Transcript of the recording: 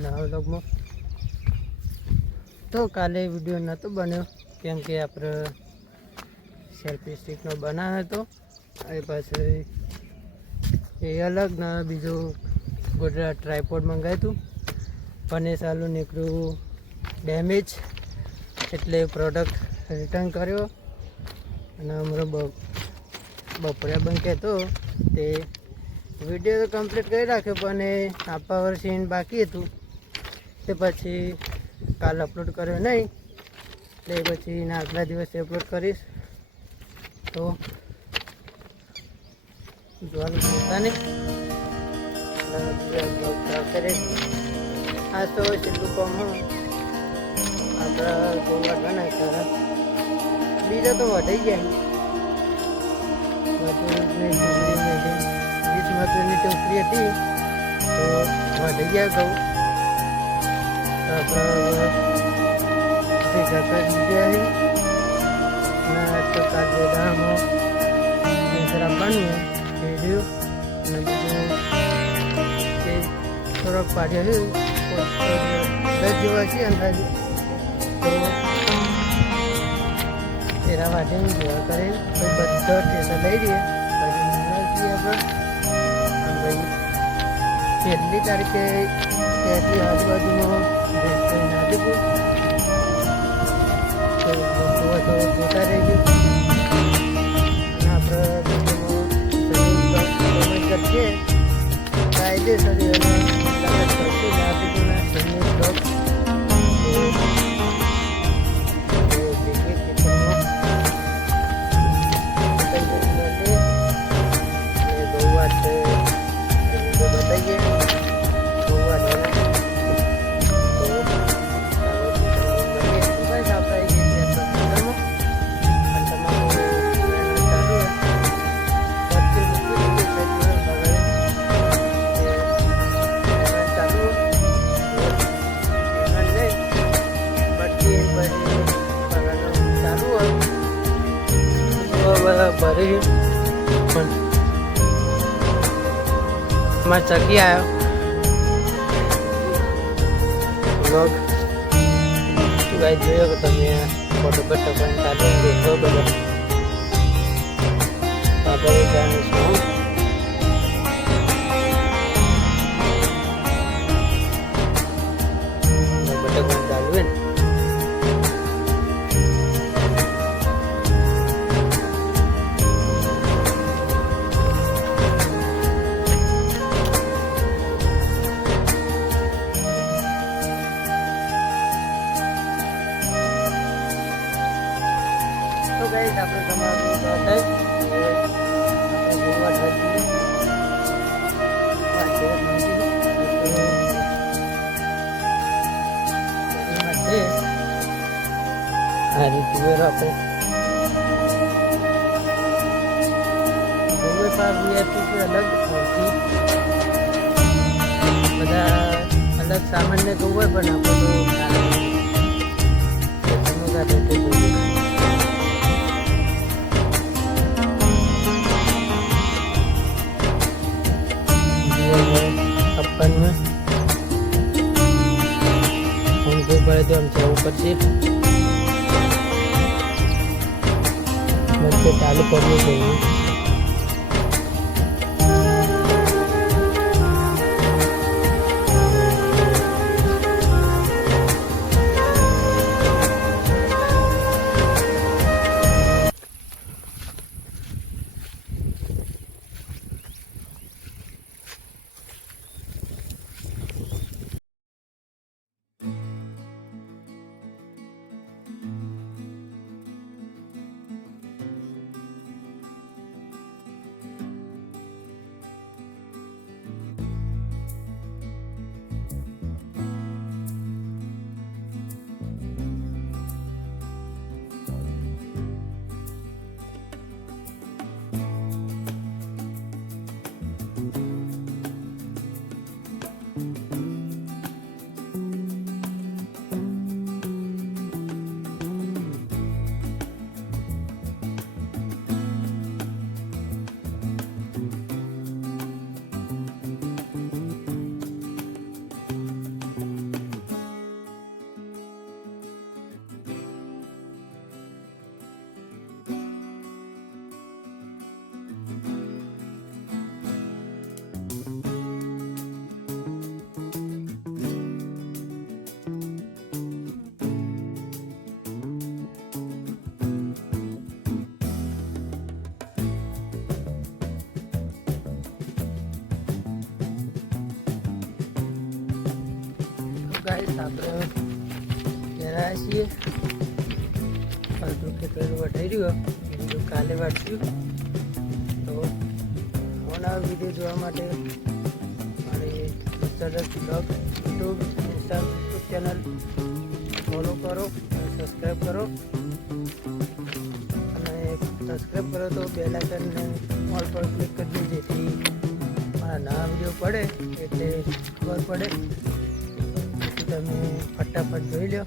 નવા વ્લોગમાં. તો કાલે વિડીયો નહોતો બન્યો કેમ કે આપણે સેલ્ફી સ્ટિકનો બનાવ્યો હતો. એ પાછળ એ અલગ ના બીજું ગુજરાત ટ્રાયપોડ મંગાવ્યું હતું પણ એ સાલું નીકળ્યું ડેમેજ, એટલે પ્રોડક્ટ રિટર્ન કર્યો. અને અમારો બપોરે બંધ કહેતો તે વિડીયો તો કમ્પ્લીટ કરી રાખ્યો પણ એ આપવા વર્ષે બાકી હતું તે પછી કાલ અપલોડ કર્યો નહીં, એટલે પછી એના આગલા દિવસે અપલોડ કરીશ. તો જોવાનું ભૂલતા નહીં. આ તો છેલ્લું કામ હું આપણા ગોવા બનાવતા બીજા તો વઢાઈ ગયા. મજૂરની ટુકડી 20 મજૂરની ટોકરી હતી તો વઢાઈ ગયા ઘઉં. તો કાલ બેદામાં આપવાનું રેડિયો અને બીજું તે થોડોક પાડ્યો 10 જેવા છે અંદાજે. તો તેરા માટે જોવા કરે તો બધો ટેસા લઈ રહીએ પછી આપણે ભાઈ છેલ્લી તારીખે એટલી આજુબાજુમાં નાદીપુર તો જોતા રહી ગયું. અને આપણે કરીએ કાયદેસર નાદીપુરના સૈનિક બ્લોક ભરી પણ માં ચકી આવ્યો બ્લોગ ગાઈ જોયો કે તમે ફોટો બટો પણ ચાલુ દેખો બધો આપણે જાણું છું બટો પણ ચાલુ ને આપણે તમારું આ રીતે આપણે અલગ બધા અલગ સામાન્ય ગૌ પણ આપણે उनको पड़े तो हम ऊपर से बच्चे चालू करने चाहिए. ગાઈસ આપણે ઘરે આવ્યા છીએ. અડધું ખેતર વઢાઈ રહ્યું, બીજું કાલે વાટશું. તો આવનાર વિડીયો જોવા માટે મારી સરસ બ્લોગ યુટ્યુબ ચેનલ ફોલો કરો અને સબસ્ક્રાઈબ કરો. અને સબસ્ક્રાઈબ કરો તો બેલ આઇકનને ઓલ પર ક્લિક કરજો, જેથી મારા નવા વિડીયો પડે એટલે ખબર પડે, જેથી તમે ફટાફટ જોઈ લો.